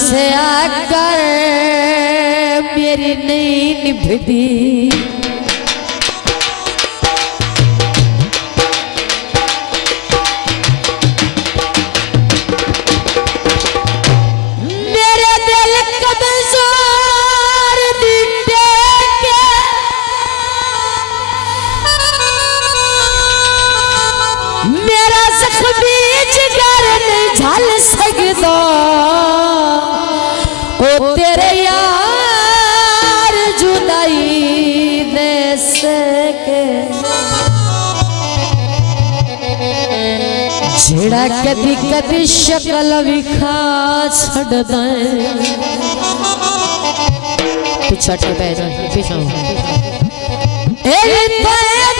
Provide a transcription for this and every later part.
से आकर मेरी नहीं निभती, मेरे दिल कमजोर दिटे के मेरा जख्मी जिगर नहीं झल सकता, ओ तेरे यार जुदाई दे सके, जेड़ा कदी कदी शक्ल विखा छड़दा है। पीछे हट के बैठ जा, पीछे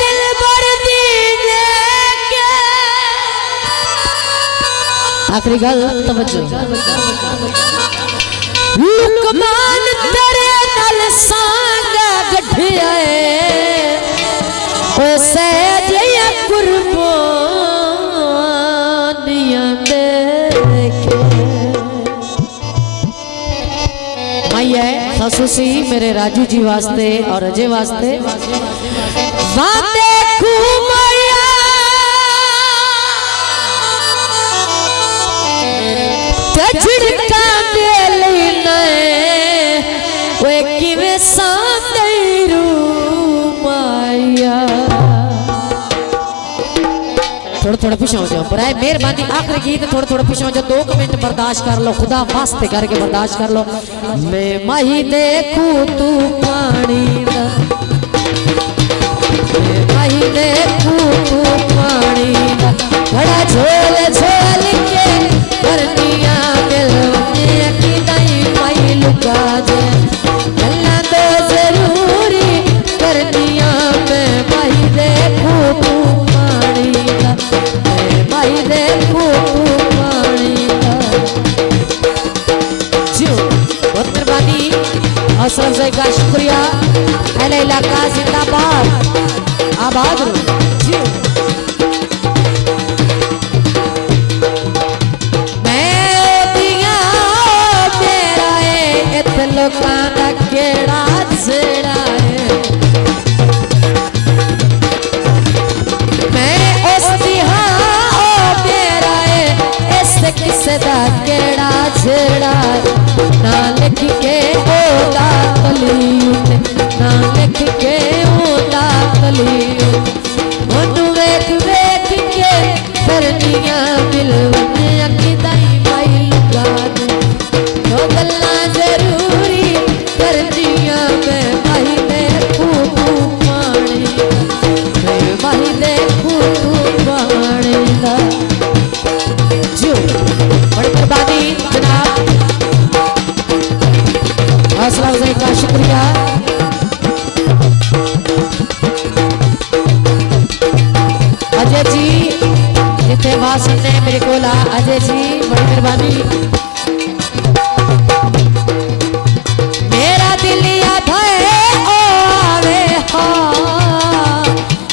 दिल भर दीने के। आखिरी गल तवज्जो, लुकमान तेरे नाल सांग गठिया ओ सैदिया कुर्बानियां देखे। मैया ससुसी मेरे राजू जी वास्ते और अजय वास्ते देखू मैया झिड़का थोड़ा थोड़ा पीछे हो जाओ, बराए मेहरबानी आखिरी गीत थोड़ा थोड़ा पीछे हो जाओ, 2 मिनट बर्दाश्त कर लो, खुदा वास्ते करके बर्दाश्त कर लो। मैं माही देखू तू पानी दा, मैं माही देखू तू पानी दा, बड़ा झोल झोल के करनिया मिलवने की दाई माई लुका दे, गल्ला तो जरूरी करनिया मैं माही देखू तू पानी दा, मैं माही देखू तू पानी दा। जियो बहुत मेहरबानी, हौसला अफजाई का शुक्रिया। अहले इलाका जिंदाबाद, आबाद रहो। जियो लोकां दा केड़ा जेड़ा है, मैं उस दी हां ओ मेरा है, इस किसे दा केड़ा जेड़ा है, ना लिख के ओदा कलीम, ना लिख के ओदा कलीम, ओनू वेख वेख के करनियां मिलवने अखिदाई माई लुका दे, तो गल्लां जरूरी करनियां मैं माही देखू तू पानी, मैं माही देखू तू पानी दा। जियो बड़ी मेहरबानी जनाब, हौसला अफजाई का शुक्रिया। अजय जी जिथे बात सुनने मेरे को ला, अजय जी बड़ी मेहरबानी। मेरा दिल याद है ओ आवे हाँ,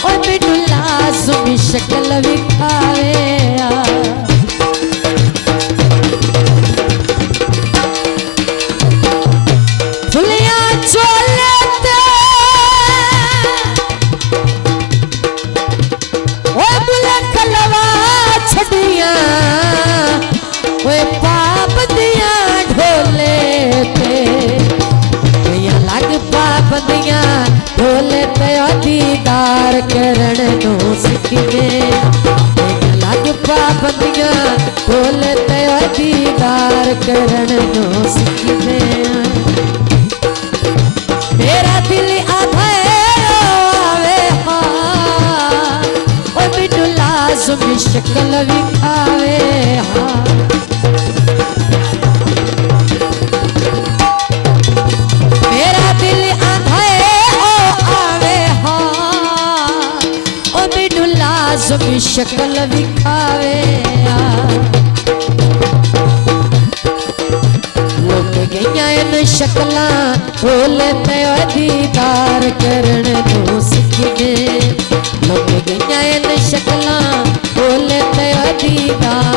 ओ बिनु लाज़मी शक्ल विखावे, फुलिया चोले ते ओ बुले कलवा छड़िया, ओ पाप दिया ढोले ते, लग पाबंदियां ढोले ते दीदार करण नू सिखने, लग पाबंदियां ढोले ते दीदार करण नू सिखने। मेरा दिल आधा आवे हाँ, ओ बिनु लाज़मी शक्ल विखावे हाँ, मेरा दिल आधा ओ आवे हाँ, ओ बिनु लाज़मी शक्ल विखावे हाँ। लोग गईयां इन शक्लां ढोले ते दीदार करण नू सिखने, लोग गईयां इन शक्लां ढोले ते दीदार